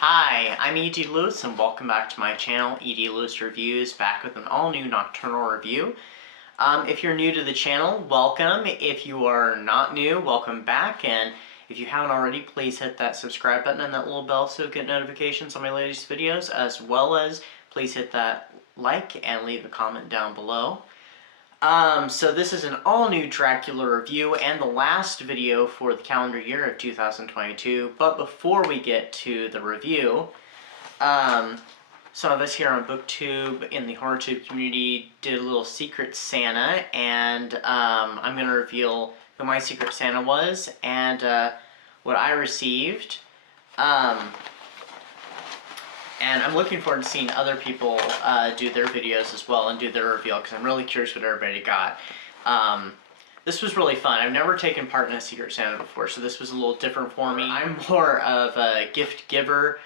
Hi, I'm E.D. Lewis and welcome back to my channel, E.D. Lewis Reviews, back with an all-new nocturnal review. If you're new to the channel, welcome. If you are not new, welcome back. And if you haven't already, please hit that subscribe button and that little bell so you get notifications on my latest videos, as well as please hit that like and leave a comment down below. So this is an all-new Dracula review and the last video for the calendar year of 2022. But before we get to the review, some of us here on BookTube in the HorrorTube community did a little Secret Santa, and I'm going to reveal who my Secret Santa was and what I received. And I'm looking forward to seeing other people do their videos as well and do their reveal, because I'm really curious what everybody got. This was really fun. I've never taken part in a Secret Santa before, so this was a little different for me. I'm more of a gift giver,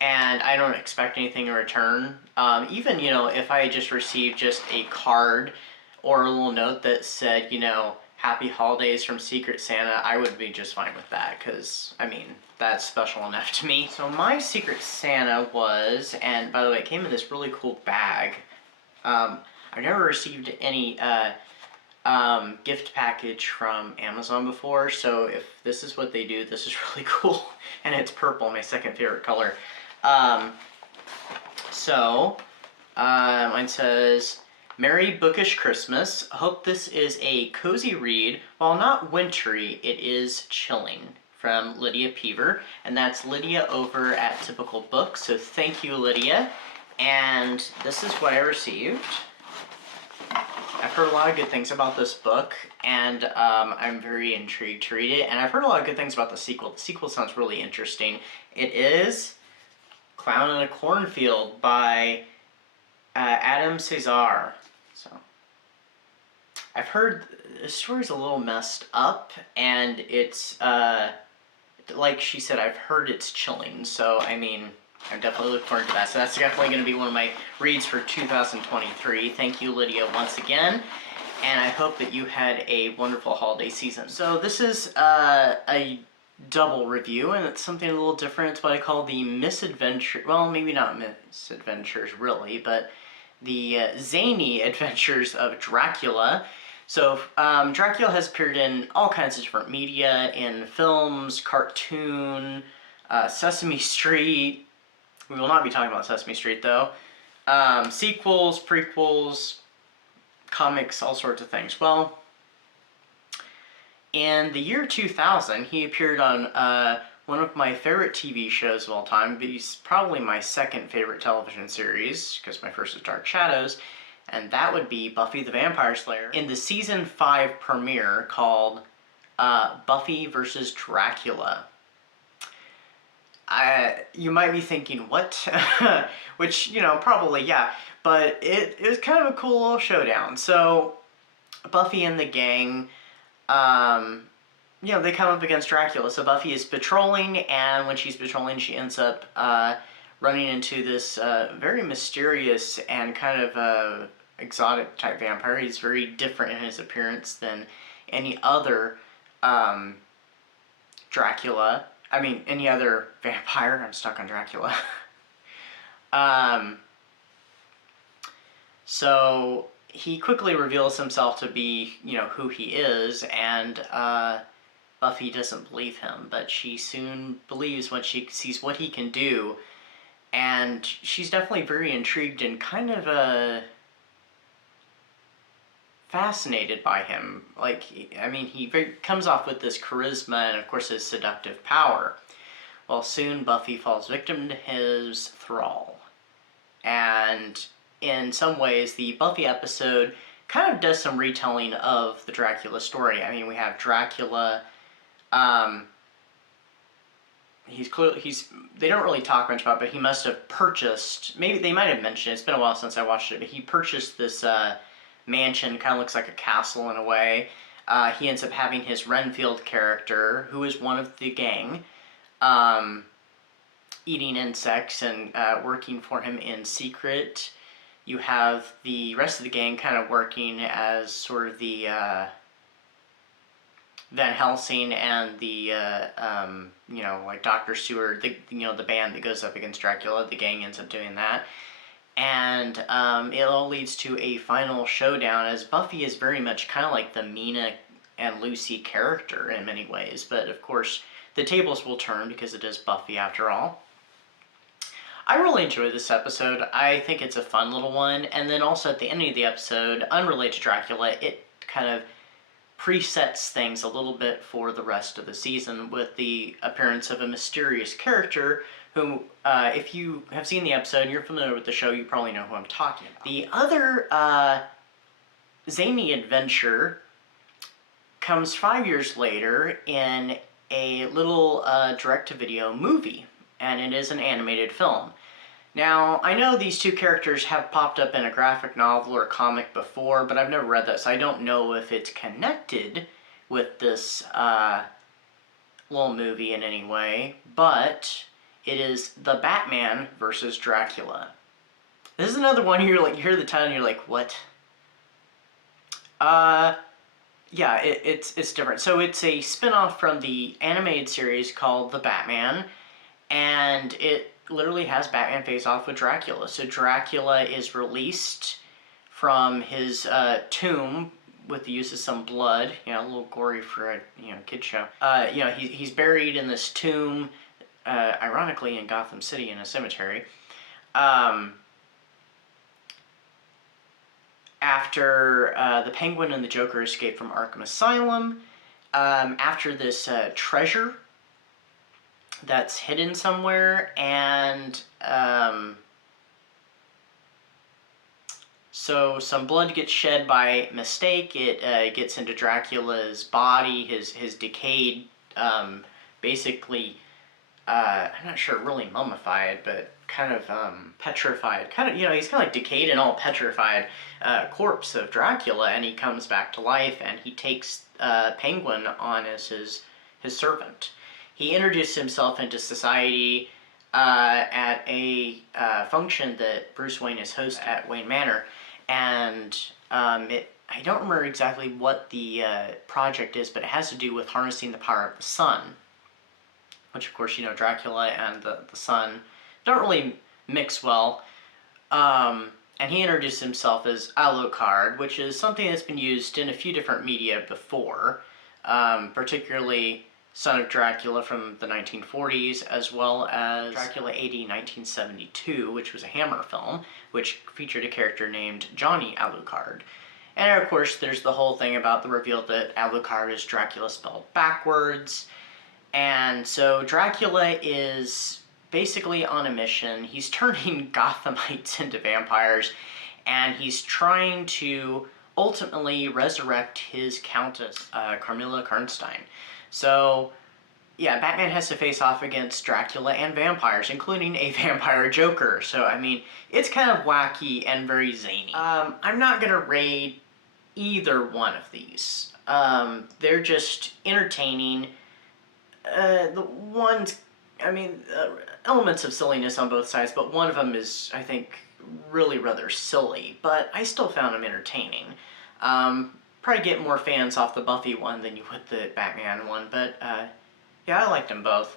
and I don't expect anything in return. Even, if I just received just a card or a little note that said, Happy Holidays from Secret Santa, I would be just fine with that, because, that's special enough to me. So my Secret Santa was, and by the way, it came in this really cool bag. I've never received any gift package from Amazon before, so if this is what they do, this is really cool. And it's purple, my second favorite color. Mine says, Merry Bookish Christmas. Hope this is a cozy read. While not wintry, it is chilling. From Lydia Peaver, and that's Lydia over at Typical Books, so thank you, Lydia. And this is what I received. I've heard a lot of good things about this book, and I'm very intrigued to read it, and I've heard a lot of good things about the sequel. The sequel sounds really interesting. It is Clown in a Cornfield by Adam Cesar. So I've heard the story's a little messed up, and it's like she said, I've heard it's chilling, so I'm definitely looking forward to that. So that's definitely going to be one of my reads for 2023. Thank you, Lydia, once again, and I hope that you had a wonderful holiday season. So this is a double review, and it's something a little different. It's what I call the misadventure, well, maybe not misadventures really, but the Zany adventures of Dracula. So, Dracula has appeared in all kinds of different media, in films, cartoon, Sesame Street. We will not be talking about Sesame Street, though. Sequels, prequels, comics, all sorts of things. Well, in the year 2000, he appeared on one of my favorite TV shows of all time, but he's probably my second favorite television series, because my first is Dark Shadows, and that would be Buffy the Vampire Slayer, in the season 5 premiere called Buffy vs. Dracula. You might be thinking, what? Which, probably, yeah, but it was kind of a cool little showdown. So, Buffy and the gang, they come up against Dracula. So Buffy is patrolling, and when she's patrolling, she ends up running into this very mysterious and kind of exotic type vampire. He's very different in his appearance than any other any other vampire. I'm stuck on Dracula. So he quickly reveals himself to be, who he is, and Buffy doesn't believe him, but she soon believes when she sees what he can do, and she's definitely very intrigued and kind of fascinated by him. He comes off with this charisma and, of course, his seductive power. Well, soon Buffy falls victim to his thrall. And in some ways, the Buffy episode kind of does some retelling of the Dracula story. We have Dracula. They don't really talk much about it, but he must have purchased, maybe they might have mentioned it, it's been a while since I watched it, but he purchased this mansion, kind of looks like a castle in a way. He ends up having his Renfield character, who is one of the gang, eating insects and working for him in secret. You have the rest of the gang kind of working as sort of the Van Helsing and the you know, like Dr. Seward, the, you know, the band that goes up against Dracula. The gang ends up doing that, and it all leads to a final showdown, as Buffy is very much kind of like the Mina and Lucy character in many ways, but of course the tables will turn because it is Buffy after all. I really enjoyed this episode. I think it's a fun little one, and then also at the end of the episode, unrelated to Dracula, it kind of presets things a little bit for the rest of the season with the appearance of a mysterious character who, if you have seen the episode and you're familiar with the show, you probably know who I'm talking about. The other Zany adventure comes 5 years later in a little direct-to-video movie, and it is an animated film. Now, I know these two characters have popped up in a graphic novel or comic before, but I've never read that, so I don't know if it's connected with this little movie in any way, but it is The Batman versus Dracula. This is another one you're like, you hear the title and you're like, what? Yeah, it's different. So it's a spin-off from the animated series called The Batman, and it literally has Batman face off with Dracula. So Dracula is released from his tomb with the use of some blood, you know, a little gory for a, you know, kid show. You know, he's buried in this tomb, ironically in Gotham City in a cemetery. After the Penguin and the Joker escape from Arkham Asylum, after this treasure that's hidden somewhere, and so some blood gets shed by mistake. It gets into Dracula's body, his decayed, basically, I'm not sure, really mummified, but kind of petrified, kind of, you know, he's kind of like decayed and all petrified corpse of Dracula, and he comes back to life, and he takes Penguin on as his servant. He introduced himself into society at a function that Bruce Wayne is host at Wayne Manor, and I don't remember exactly what the project is, but it has to do with harnessing the power of the sun, which of course, you know, Dracula and the sun don't really mix well. And he introduced himself as Alucard, which is something that's been used in a few different media before, particularly Son of Dracula from the 1940s, as well as Dracula AD 1972, which was a Hammer film, which featured a character named Johnny Alucard. And of course, there's the whole thing about the reveal that Alucard is Dracula spelled backwards. And so Dracula is basically on a mission. He's turning Gothamites into vampires, and he's trying to ultimately resurrect his countess, Carmilla Karnstein. So, yeah, Batman has to face off against Dracula and vampires, including a vampire Joker. So, I mean, it's kind of wacky and very zany. I'm not going to rate either one of these. They're just entertaining. The one's, I mean, elements of silliness on both sides, but one of them is, I think, really rather silly, but I still found them entertaining. Probably get more fans off the Buffy one than you would the Batman one, but yeah, I liked them both.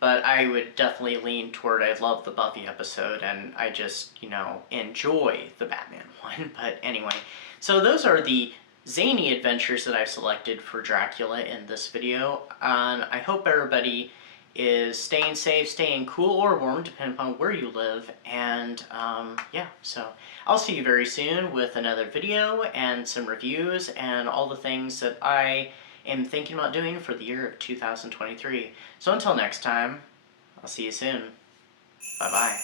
But I would definitely lean toward I love the Buffy episode, and I just, you know, enjoy the Batman one. But anyway, so those are the zany adventures that I've selected for Dracula in this video, and I hope everybody is staying safe, staying cool or warm, depending upon where you live, and yeah, so I'll see you very soon with another video and some reviews and all the things that I am thinking about doing for the year of 2023. So until next time, I'll see you soon. Bye-bye.